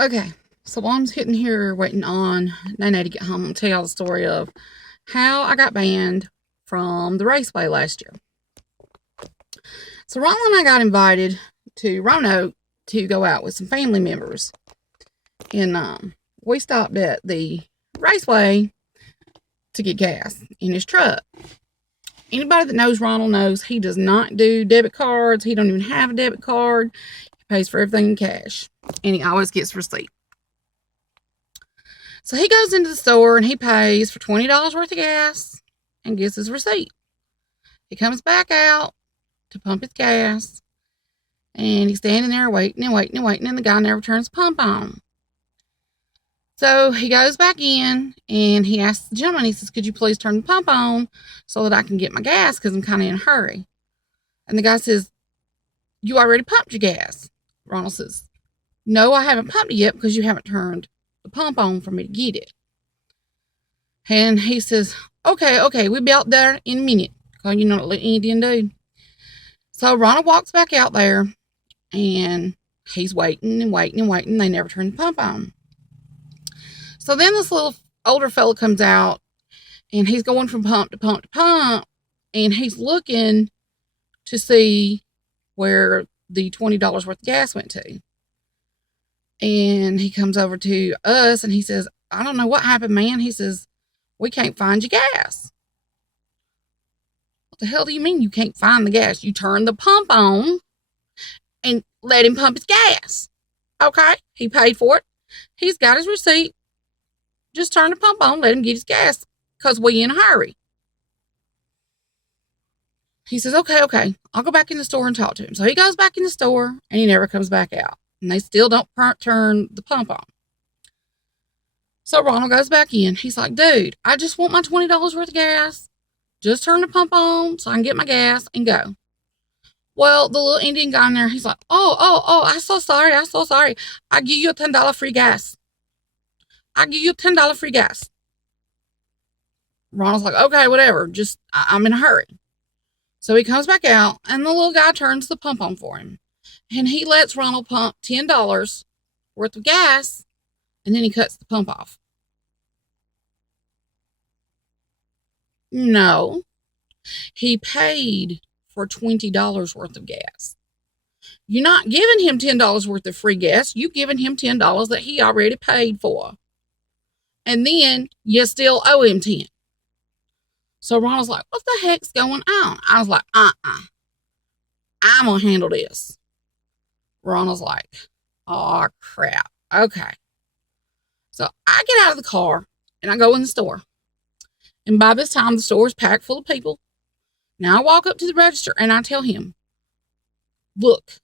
Okay, so while I'm sitting here waiting on Nene to get home, I'll tell y'all the story of how I got banned from the raceway last year. So Ronald and I got invited to Roanoke to go out with some family members. And we stopped at the raceway to get gas in his truck. Anybody that knows Ronald knows he does not do debit cards. He don't even have a debit card. He pays for everything in cash. And he always gets receipt. So he goes into the store and he pays for $20 worth of gas and gets his receipt. He comes back out to pump his gas and he's standing there waiting and waiting and waiting, and the guy never turns the pump on. So he goes back in and he asks the gentleman, he says, "Could you please turn the pump on so that I can get my gas because I'm kind of in a hurry?" And the guy says, "You already pumped your gas." Ronald says, "No, I haven't pumped it yet because you haven't turned the pump on for me to get it." And he says, okay, we'll be out there in a minute. Because you know what the Indian do. So Ronald walks back out there and he's waiting and waiting and waiting. They never turn the pump on. So then this little older fella comes out and he's going from pump to pump to pump, and he's looking to see where the $20 worth of gas went to. And he comes over to us and he says, "I don't know what happened, man." He says, "We can't find your gas." "What the hell do you mean you can't find the gas? You turn the pump on and let him pump his gas." Okay, he paid for it. He's got his receipt. Just turn the pump on, let him get his gas, because we in a hurry. He says, okay, I'll go back in the store and talk to him. So he goes back in the store and he never comes back out. And they still don't turn the pump on. So Ronald goes back in. He's like, "Dude, I just want my $20 worth of gas. Just turn the pump on so I can get my gas and go." Well, the little Indian guy in there, he's like, oh, I'm so sorry. I give you a $10 free gas. I give you $10 free gas. Ronald's like, "Okay, whatever. Just, I'm in a hurry." So he comes back out and the little guy turns the pump on for him. And he lets Ronald pump $10 worth of gas, and then he cuts the pump off. No, he paid for $20 worth of gas. You're not giving him $10 worth of free gas. You're giving him $10 that he already paid for. And then you still owe him 10. So Ronald's like, "What the heck's going on?" I was like, I'm going to handle this. Ronald's like, "Oh, crap. Okay." So I get out of the car and I go in the store. And by this time, the store is packed full of people. Now I walk up to the register and I tell him, "Look,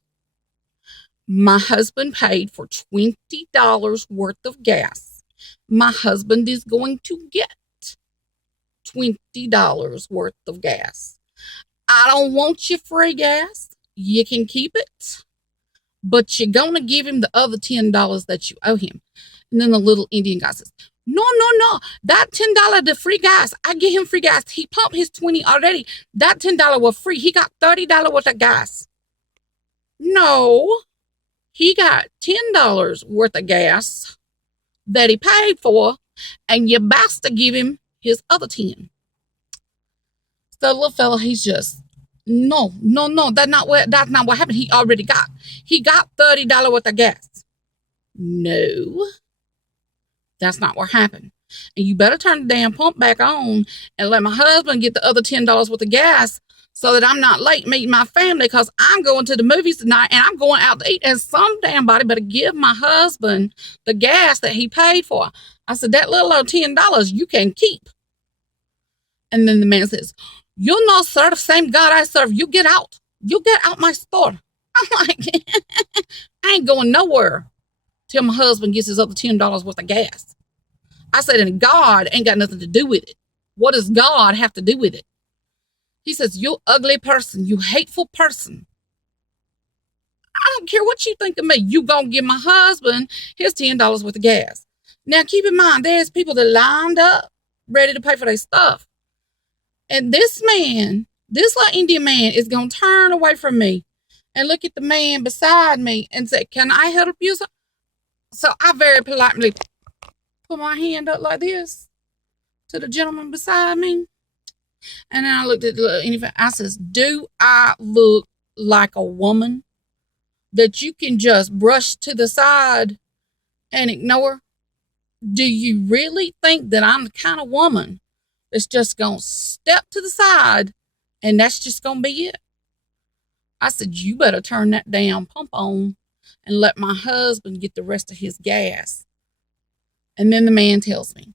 my husband paid for $20 worth of gas. My husband is going to get $20 worth of gas. I don't want your free gas. You can keep it, but you're going to give him the other $10 that you owe him." And then the little Indian guy says, No. That $10, the free gas. I give him free gas. He pumped his 20 already. That $10 was free. He got $30 worth of gas." No, he got $10 worth of gas that he paid for, and you best to give him his other 10. So the little fella, he's just, no. That's not what happened. He got $30 worth of gas. No, that's not what happened. And you better turn the damn pump back on and let my husband get the other $10 worth of gas so that I'm not late meeting my family, because I'm going to the movies tonight and I'm going out to eat, and some damn body better give my husband the gas that he paid for. I said, "That little old $10 you can keep." And then the man says, "You not serve the same God I serve. You get out. You get out my store." I'm like, I ain't going nowhere till my husband gets his other $10 worth of gas. I said, and God ain't got nothing to do with it. What does God have to do with it? He says, "You ugly person, you hateful person. I don't care what you think of me. You gonna give my husband his $10 worth of gas." Now, keep in mind, there's people that lined up ready to pay for their stuff. And this man, this little Indian man, is going to turn away from me and look at the man beside me and say, "Can I help you?" So I very politely put my hand up like this to the gentleman beside me. And then I looked at the little Indian fella. I says, do I look like a woman that you can just brush to the side and ignore? Do you really think that I'm the kind of woman that's just going to step to the side and that's just going to be it? I said, you better turn that damn pump on and let my husband get the rest of his gas. And then the man tells me,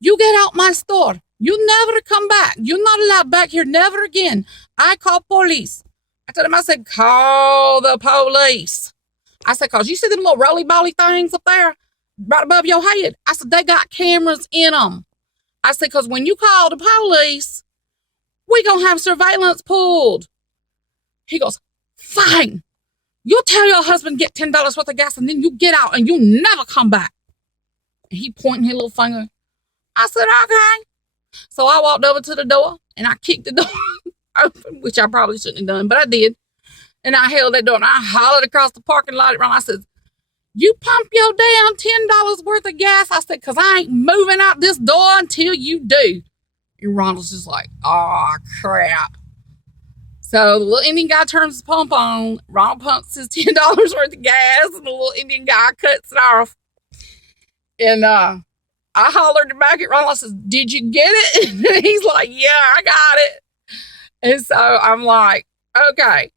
you get out my store. You never come back. You're not allowed back here. Never again. I call police. I told him, I said, call the police. I said, cause you see them little roly-poly things up there right above your head? I said, they got cameras in them. I said, cause when you call the police, we gonna have surveillance pulled. He goes, fine. You tell your husband get $10 worth of gas and then you get out and you never come back. And he pointing his little finger. I said, okay. So I walked over to the door and I kicked the door open, which I probably shouldn't have done, but I did. And I held that door and I hollered across the parking lot at Ron. I said, you pump your damn $10 worth of gas. I said, because I ain't moving out this door until you do. And Ronald's just like, oh, crap. So the little Indian guy turns the pump on. Ronald pumps his $10 worth of gas, and the little Indian guy cuts it off. And I hollered back at Ronald. I says, did you get it? And he's like, yeah, I got it. And so I'm like, okay.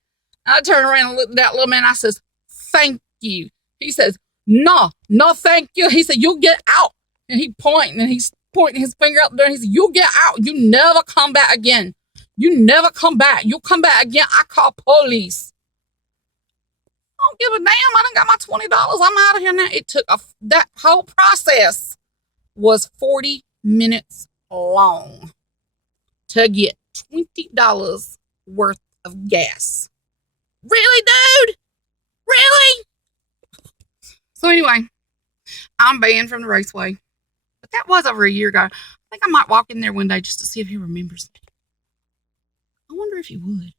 I turn around and look at that little man. I says, thank you. He says, no, thank you. He said, you'll get out. And he's pointing his finger up there. He said, you'll get out. You never come back again. You never come back. You'll come back again. I call police. I don't give a damn. I done got my $20. I'm out of here now. It took that whole process was 40 minutes long to get $20 worth of gas. Really, dude? Really? So anyway, I'm banned from the raceway. But that was over a year ago. I think I might walk in there one day just to see if he remembers me. I wonder if he would.